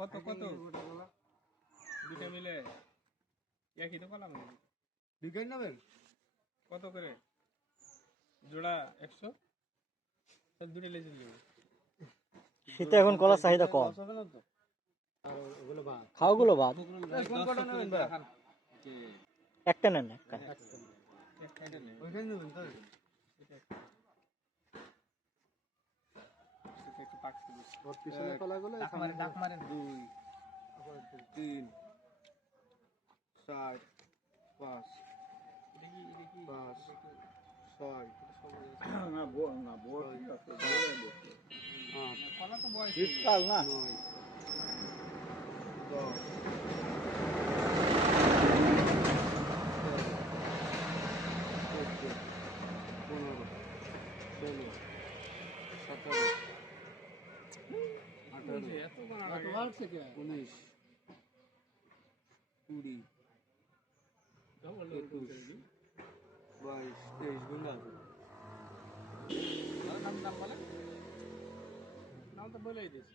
কত কত দুইটা মিলে একই তো কলাম বিকাই নেবেন কত করে জোড়া 100 তাহলে দুটো লেজে নেবে শীতে এখন কলার চাহিদা কম খাওয়াগুলো বাদ একটা নেন একটা ওইখানে নেবেন তো একটু পাকতে ওর পিছনে কলাগুলো ডাক মারেন 2 3 4 5 এটা কি 5 6 না বড় ঠিক আছে কলা তো বয়স শীতকাল না 9 এত কলা লাগে 19 20 ডবল 22 23 গুণ আছে নাম বলে নাম তো বলেই দিস